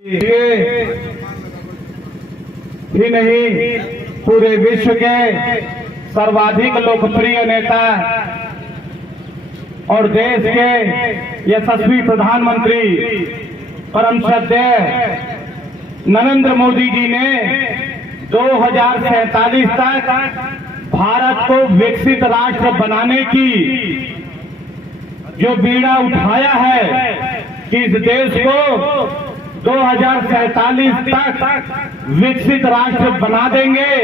ही नहीं पूरे विश्व के सर्वाधिक लोकप्रिय नेता और देश के यशस्वी प्रधानमंत्री परम श्रद्धेय नरेंद्र मोदी जी ने 2047 तक भारत को विकसित राष्ट्र बनाने की जो बीड़ा उठाया है कि इस देश को 2047 तक विकसित राष्ट्र बना देंगे,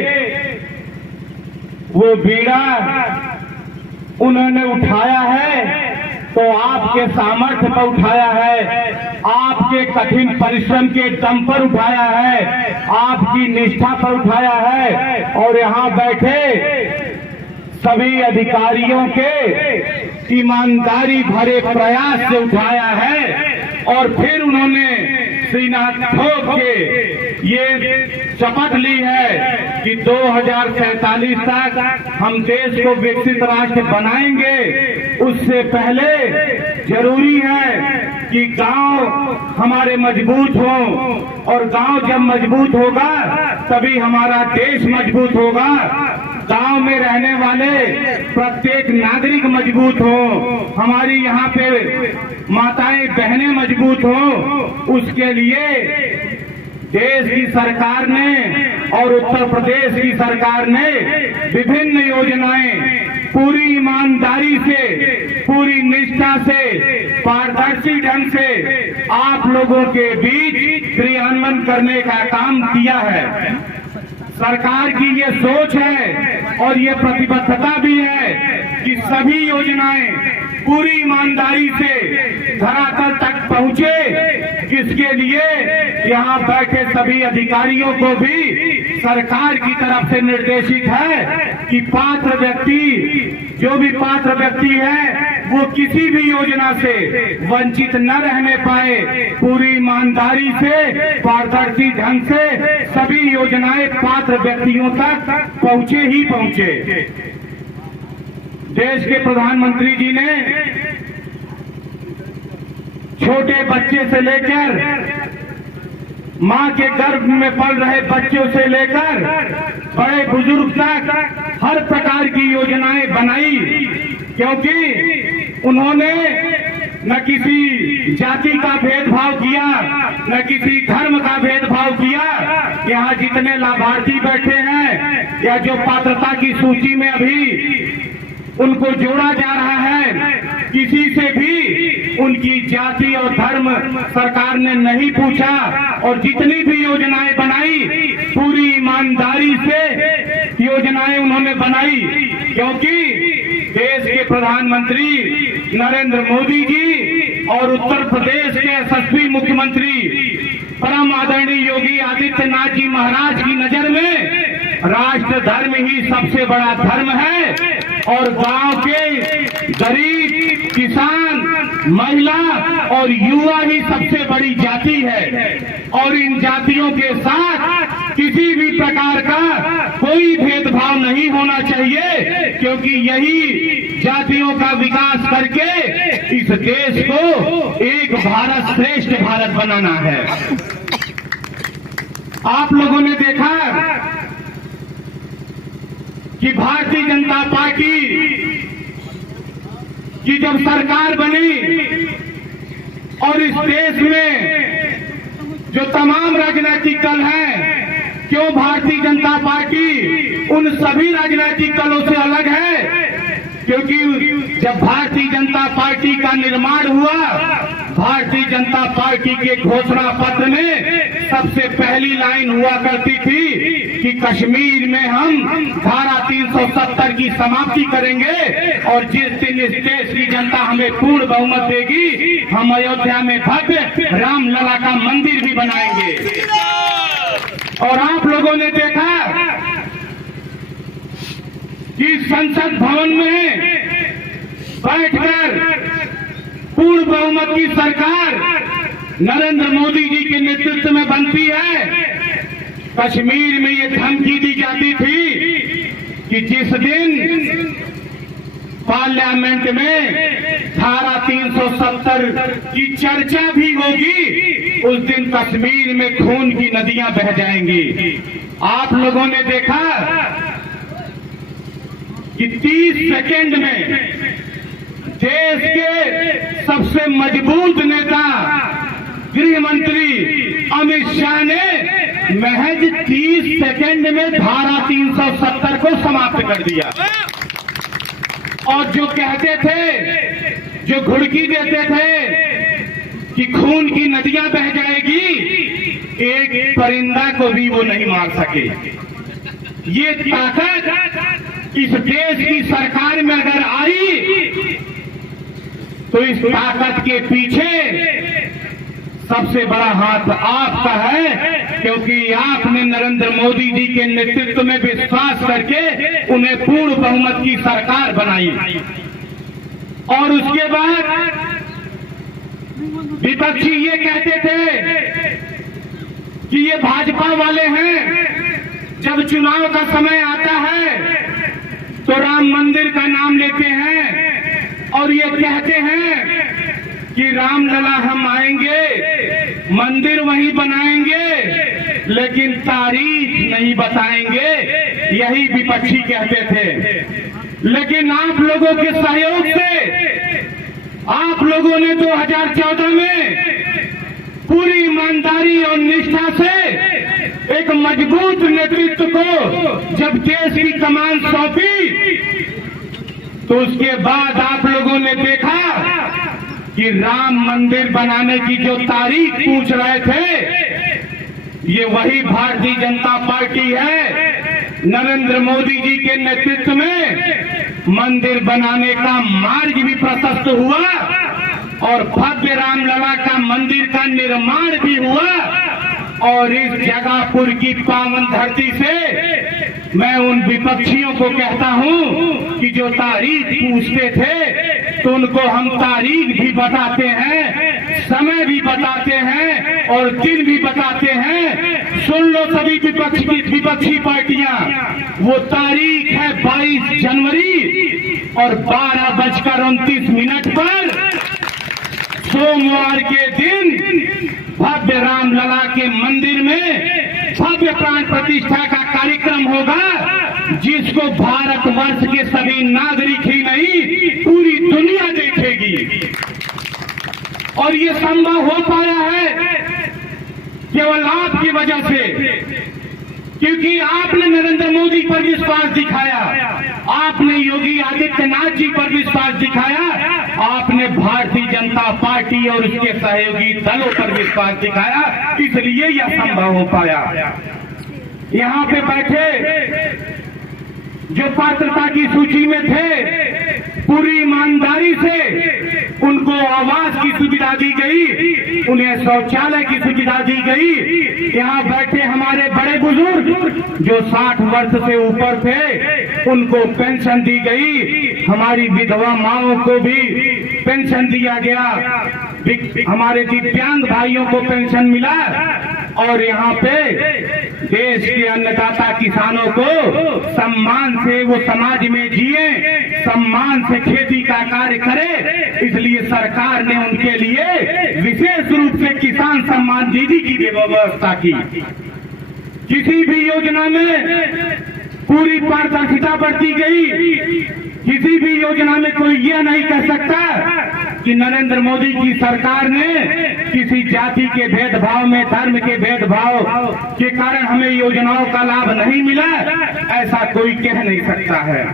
वो बीड़ा उन्होंने उठाया है तो आपके सामर्थ्य पर उठाया है, आपके कठिन परिश्रम के दम पर उठाया है, आपकी निष्ठा पर उठाया है और यहाँ बैठे सभी अधिकारियों के ईमानदारी भरे प्रयास से उठाया है। और फिर उन्होंने सीना ठोक के ये शपथ ली है कि 2047 तक हम देश को विकसित राष्ट्र बनाएंगे। उससे पहले जरूरी है कि गांव हमारे मजबूत हों और गांव जब मजबूत होगा तभी हमारा देश मजबूत होगा। गांव में रहने वाले प्रत्येक नागरिक मजबूत हो, हमारी यहाँ पे माताएं बहनें मजबूत हो, उसके लिए देश की सरकार ने और उत्तर प्रदेश की सरकार ने विभिन्न योजनाएं पूरी ईमानदारी से, पूरी निष्ठा से, पारदर्शी ढंग से आप लोगों के बीच क्रियान्वयन करने का काम किया है। सरकार की ये सोच है और ये प्रतिबद्धता भी है कि सभी योजनाएं पूरी ईमानदारी से धरातल तक पहुंचे, जिसके लिए यहाँ बैठे सभी अधिकारियों को भी सरकार की तरफ से निर्देशित है कि पात्र व्यक्ति, जो भी पात्र व्यक्ति है, वो किसी भी योजना से वंचित न रहने पाए। पूरी ईमानदारी से, पारदर्शी ढंग से सभी योजनाएं पात्र व्यक्तियों तक पहुंचे ही पहुंचे। देश के प्रधानमंत्री जी ने छोटे बच्चे से लेकर मां के गर्भ में पल रहे बच्चों से लेकर बड़े बुजुर्ग तक हर प्रकार की योजनाएं बनाई, क्योंकि उन्होंने न किसी जाति का भेदभाव किया, न किसी धर्म का भेदभाव किया। यहाँ जितने लाभार्थी बैठे हैं या जो पात्रता की सूची में अभी उनको जोड़ा जा रहा है, किसी से भी उनकी जाति और धर्म सरकार ने नहीं पूछा और जितनी भी योजनाएं बनाई पूरी ईमानदारी से योजनाएं उन्होंने बनाई, क्योंकि देश के प्रधानमंत्री नरेंद्र मोदी जी और उत्तर प्रदेश के यशस्वी मुख्यमंत्री परम आदरणीय योगी आदित्यनाथ जी महाराज की नजर में राष्ट्र धर्म ही सबसे बड़ा धर्म है और गांव के गरीब, किसान, महिला और युवा ही सबसे बड़ी जाति है। और इन जातियों के साथ किसी भी प्रकार का कोई भेदभाव नहीं होना चाहिए, क्योंकि यही जातियों का विकास करके इस देश को एक भारत श्रेष्ठ भारत बनाना है। आप लोगों ने देखा कि भारतीय जनता पार्टी की जब सरकार बनी और इस देश में जो तमाम राजनीतिक दल हैं, क्यों भारतीय जनता पार्टी उन सभी राजनीतिक दलों से अलग है? क्योंकि जब भारतीय जनता पार्टी का निर्माण हुआ, भारतीय जनता पार्टी के घोषणा पत्र में सबसे पहली लाइन हुआ करती थी कि कश्मीर में हम धारा 370 की समाप्ति करेंगे और जिस दिन इस देश की जनता हमें पूर्ण बहुमत देगी, हम अयोध्या में भव्य रामलला का मंदिर भी बनाएंगे। और आप लोगों ने देखा कि संसद भवन में बैठकर पूर्ण बहुमत की सरकार नरेंद्र मोदी जी के नेतृत्व में बनती है। कश्मीर में ये धमकी दी जाती थी कि जिस दिन पार्लियामेंट में धारा 370 की चर्चा भी होगी उस दिन कश्मीर में खून की नदियां बह जाएंगी। आप लोगों ने देखा कि 30 सेकंड में देश के सबसे मजबूत नेता गृह मंत्री अमित शाह ने महज 30 सेकंड में धारा 370 को समाप्त कर दिया। और जो कहते थे, जो घुड़की देते थे कि खून की नदियां बह जाएगी, एक परिंदा को भी वो नहीं मार सके। ये ताकत इस देश की सरकार में अगर आई तो इस ताकत के पीछे सबसे बड़ा हाथ आपका है, क्योंकि आपने नरेंद्र मोदी जी के नेतृत्व में विश्वास करके उन्हें पूर्ण बहुमत की सरकार बनाई। और उसके बाद विपक्षी ये कहते थे कि ये भाजपा वाले हैं, जब चुनाव का समय आता है तो राम मंदिर का नाम लेते हैं और ये कहते हैं कि रामलला हम आएंगे, मंदिर वहीं बनाएंगे, लेकिन तारीख नहीं बताएंगे। यही विपक्षी कहते थे। लेकिन आप लोगों के सहयोग से आप लोगों ने 2014 में पूरी ईमानदारी और निष्ठा से एक मजबूत नेतृत्व को जब देश की कमान सौंपी, तो उसके बाद आप लोगों ने देखा कि राम मंदिर बनाने की जो तारीख पूछ रहे थे, ये वही भारतीय जनता पार्टी है। नरेंद्र मोदी जी के नेतृत्व में मंदिर बनाने का मार्ग भी प्रशस्त हुआ और भव्य रामलला का मंदिर का निर्माण भी हुआ। और इस जगापुर की पावन धरती से मैं उन विपक्षियों को कहता हूं कि जो तारीख पूछते थे तो उनको हम तारीख भी बताते हैं, समय भी बताते हैं और दिन भी बताते हैं। सुन लो सभी विपक्षी पार्टियां, वो तारीख है 22 जनवरी और 12:29 पर सोमवार के दिन भव्य रामलला के मंदिर में भव्य प्राण प्रतिष्ठा का कार्यक्रम होगा, जिसको भारतवर्ष के सभी नागरिक ही नहीं पूरी दुनिया देखेगी। और ये संभव हो पाया है केवल आपकी वजह से, क्योंकि आपने नरेंद्र मोदी पर विश्वास दिखाया, आपने योगी आदित्यनाथ जी पर विश्वास दिखाया, आपने भारतीय जनता पार्टी और उसके सहयोगी दलों पर विश्वास दिखाया, इसलिए यह संभव हो पाया। यहाँ पे बैठे जो पात्रता की सूची में थे, पूरी ईमानदारी से उनको आवास की सुविधा दी गई, उन्हें शौचालय की सुविधा दी गई। यहाँ बैठे हमारे बड़े बुजुर्ग जो 60 वर्ष से ऊपर थे, उनको पेंशन दी गई। हमारी विधवा माओं को भी पेंशन दिया गया, हमारे दिव्यांग भाइयों को पेंशन मिला। और यहाँ पे देश के अन्नदाता किसानों को सम्मान से वो समाज में जिए, सम्मान से खेती का कार्य करे, इसलिए सरकार ने उनके लिए विशेष रूप से किसान सम्मान निधि की व्यवस्था की। किसी भी योजना में पूरी पारदर्शिता बरती गई। किसी भी योजना में कोई यह नहीं कह सकता कि नरेंद्र मोदी की सरकार ने किसी जाति के भेदभाव में, धर्म के भेदभाव के कारण हमें योजनाओं का लाभ नहीं मिला, ऐसा कोई कह नहीं सकता है।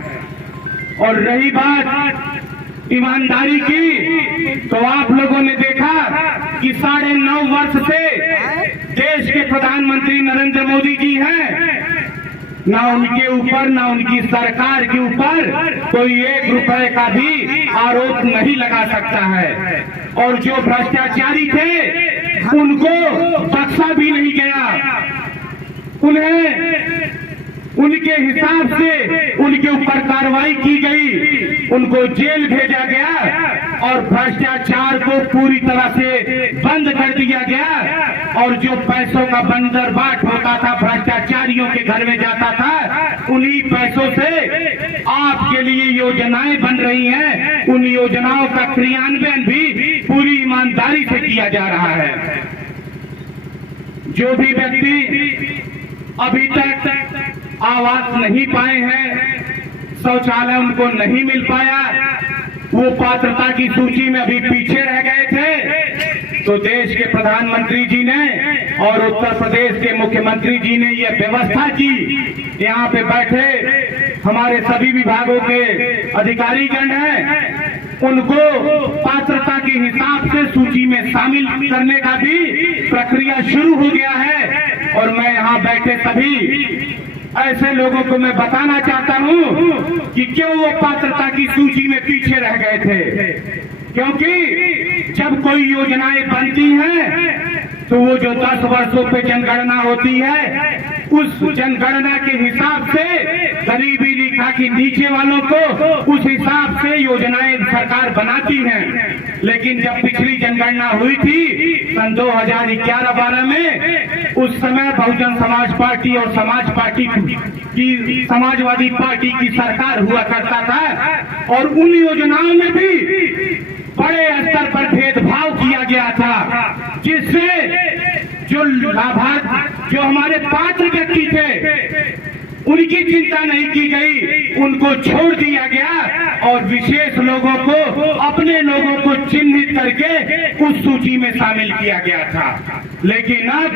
और रही बात ईमानदारी की, तो आप लोगों ने देखा कि 9.5 वर्ष से देश के प्रधानमंत्री नरेंद्र मोदी जी हैं, ना उनके ऊपर ना उनकी सरकार के ऊपर कोई 1 रुपए का भी आरोप नहीं लगा सकता है। और जो भ्रष्टाचारी थे उनको बख्शा भी नहीं गया, उन्हें उनके हिसाब से उनके ऊपर कार्रवाई की गई, उनको जेल भेजा गया और भ्रष्टाचार को पूरी तरह से बंद कर दिया गया। और जो पैसों का बंदरबाट होता था, भ्रष्टाचारियों के घर में जाता था, उन्हीं पैसों से आपके लिए योजनाएं बन रही हैं। उन योजनाओं का क्रियान्वयन भी पूरी ईमानदारी से किया जा रहा है। जो भी व्यक्ति अभी तक आवास नहीं पाए हैं, शौचालय उनको नहीं मिल पाया, वो पात्रता की सूची में अभी पीछे रह गए थे, तो देश के प्रधानमंत्री जी ने और उत्तर प्रदेश के मुख्यमंत्री जी ने यह व्यवस्था की। यहाँ पे बैठे हमारे सभी विभागों के अधिकारी गण हैं, उनको पात्रता के हिसाब से सूची में शामिल करने का भी प्रक्रिया शुरू हो गया है। और मैं यहाँ बैठे सभी ऐसे लोगों को मैं बताना चाहता हूँ कि क्यों वो पात्रता की सूची में पीछे रह गए थे। क्योंकि जब कोई योजनाएं बनती हैं तो वो जो 10 वर्षों पे जनगणना होती है, उस जनगणना के हिसाब से गरीबी रेखा के नीचे वालों को उस हिसाब से योजनाएं सरकार बनाती है। लेकिन जब पिछली जनगणना हुई थी सन 2011-12 में, उस समय बहुजन समाज पार्टी और समाजवादी पार्टी की सरकार हुआ करता था और उन योजनाओं में भी बड़े स्तर पर भेदभाव किया गया था, जिससे जो हमारे पात्र व्यक्ति थे उनकी चिंता नहीं की गई, उनको छोड़ दिया गया और विशेष लोगों को, अपने लोगों को चिन्हित करके उस सूची में शामिल किया गया था। लेकिन अब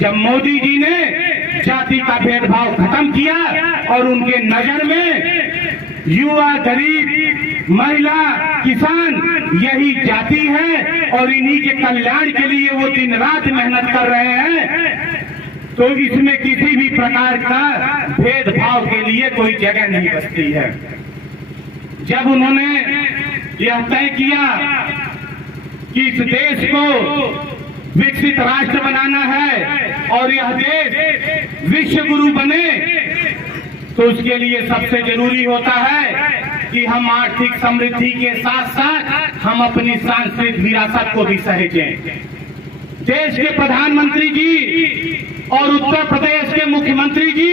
जब मोदी जी ने जाति का भेदभाव खत्म किया और उनके नजर में युवा, गरीब, महिला, किसान यही जाति है और इन्हीं के कल्याण के लिए वो दिन रात मेहनत कर रहे हैं, तो इसमें किसी भी प्रकार का भेदभाव के लिए कोई जगह नहीं बचती है। जब उन्होंने यह तय किया कि इस देश को विकसित राष्ट्र बनाना है और यह देश विश्व गुरु बने, तो उसके लिए सबसे जरूरी होता है कि हम आर्थिक समृद्धि के साथ साथ हम अपनी सांस्कृतिक विरासत को भी सहेजें। देश के प्रधानमंत्री जी और उत्तर प्रदेश के मुख्यमंत्री जी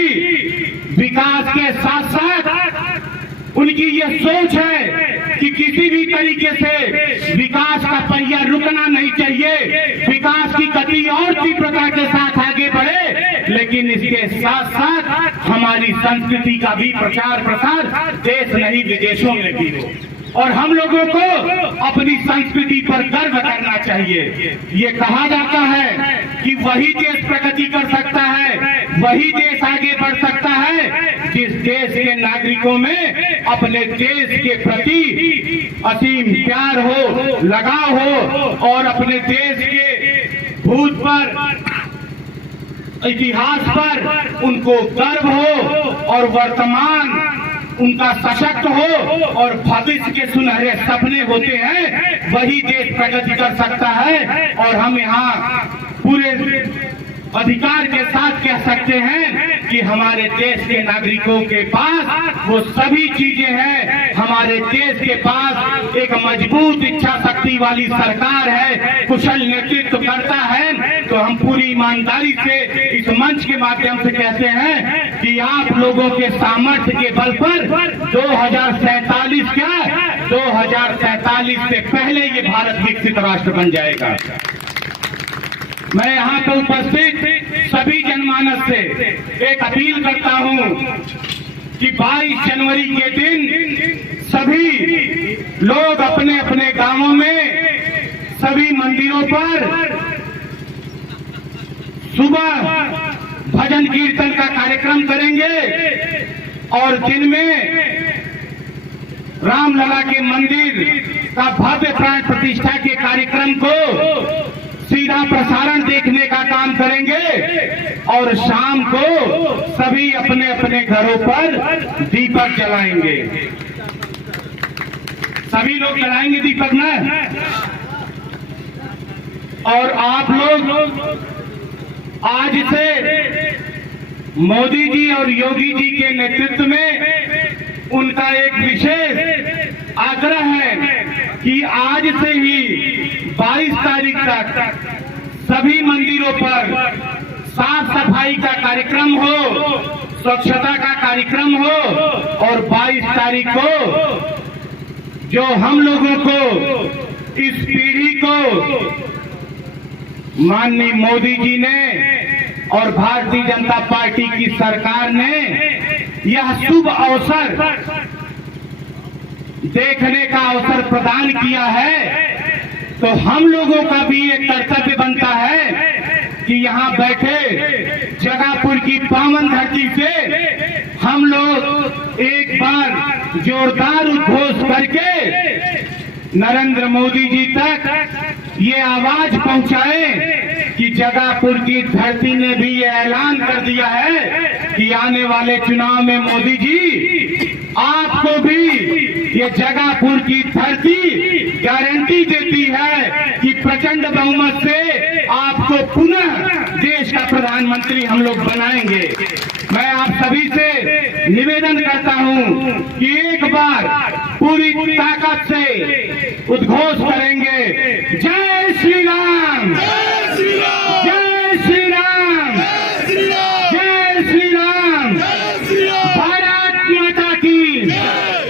विकास के साथ साथ उनकी यह सोच है कि किसी भी तरीके से विकास का पहिया रुकना नहीं चाहिए, विकास की गति और तीव्रता के साथ आगे बढ़े, लेकिन इसके साथ साथ हमारी संस्कृति का भी प्रचार प्रसार देश नहीं विदेशों में भी हो और हम लोगों को अपनी संस्कृति पर गर्व करना चाहिए। ये कहा जाता है कि वही देश प्रगति कर सकता है, वही देश आगे बढ़ सकता है जिस देश के नागरिकों में अपने देश के प्रति असीम प्यार हो, लगाव हो और अपने देश के भूत पर, इतिहास पर उनको गर्व हो और वर्तमान उनका सशक्त हो और भविष्य के सुनहरे सपने होते हैं, वही देश प्रगति कर सकता है। और हम यहाँ पूरे अधिकार के साथ कह सकते हैं कि हमारे देश के नागरिकों के पास वो सभी चीजें हैं। हमारे देश के पास एक मजबूत इच्छा शक्ति वाली सरकार है, कुशल नेतृत्व करता है। तो हम पूरी ईमानदारी से इस मंच के माध्यम से कहते हैं कि आप लोगों के सामर्थ्य के बल पर 2047 से पहले ये भारत विकसित राष्ट्र बन जाएगा। मैं यहाँ पर उपस्थित सभी जनमानस से एक अपील करता हूँ कि 22 जनवरी के दिन सभी लोग अपने अपने गांवों में सभी मंदिरों पर सुबह भजन कीर्तन का कार्यक्रम करेंगे और दिन में रामलला के मंदिर का भव्य प्राण प्रतिष्ठा के कार्यक्रम को सीधा प्रसारण देखने का काम करेंगे और शाम को सभी अपने अपने घरों पर दीपक जलाएंगे। सभी लोग जलाएंगे दीपक ना, और आप लोग आज से मोदी जी और योगी जी के नेतृत्व में उनका एक विशेष आग्रह है कि आज से ही 22 तारीख तक सभी मंदिरों पर साफ सफाई का कार्यक्रम हो, स्वच्छता का कार्यक्रम हो और 22 तारीख को जो हम लोगों को, इस पीढ़ी को माननीय मोदी जी ने और भारतीय जनता पार्टी की सरकार ने यह शुभ अवसर देखने का अवसर प्रदान किया है, तो हम लोगों का भी एक कर्तव्य बनता है कि यहाँ बैठे जगापुर की पावन धरती से हम लोग एक बार जोरदार उद्घोष करके नरेंद्र मोदी जी तक ये आवाज पहुंचाएं कि जगापुर की धरती ने भी ये ऐलान कर दिया है कि आने वाले चुनाव में मोदी जी आपको भी ये जगापुर की धरती गारंटी देती है कि प्रचंड बहुमत से आपको पुनः देश का प्रधानमंत्री हम लोग बनाएंगे। मैं आप सभी से निवेदन करता हूं कि एक बार पूरी ताकत से उद्घोष करेंगे, जय श्री राम, जय श्री राम, जय श्री राम, जय श्री राम, भारत माता की,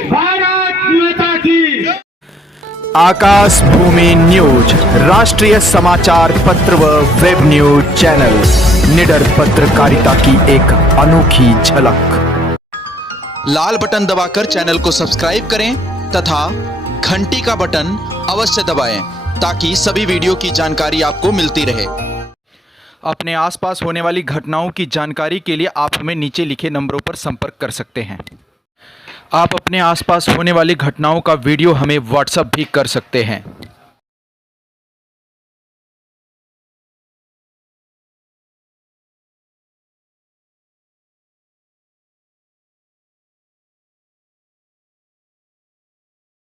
भारत माता की। आकाश भूमि न्यूज राष्ट्रीय समाचार पत्र व वेब न्यूज चैनल, निडर पत्रकारिता की एक अनोखी झलक। लाल बटन दबाकर चैनल को सब्सक्राइब करें तथा घंटी का बटन अवश्य दबाएं ताकि सभी वीडियो की जानकारी आपको मिलती रहे। अपने आसपास होने वाली घटनाओं की जानकारी के लिए आप हमें नीचे लिखे नंबरों पर संपर्क कर सकते हैं। आप अपने आसपास होने वाली घटनाओं का वीडियो हमें व्हाट्सएप भी कर सकते हैं।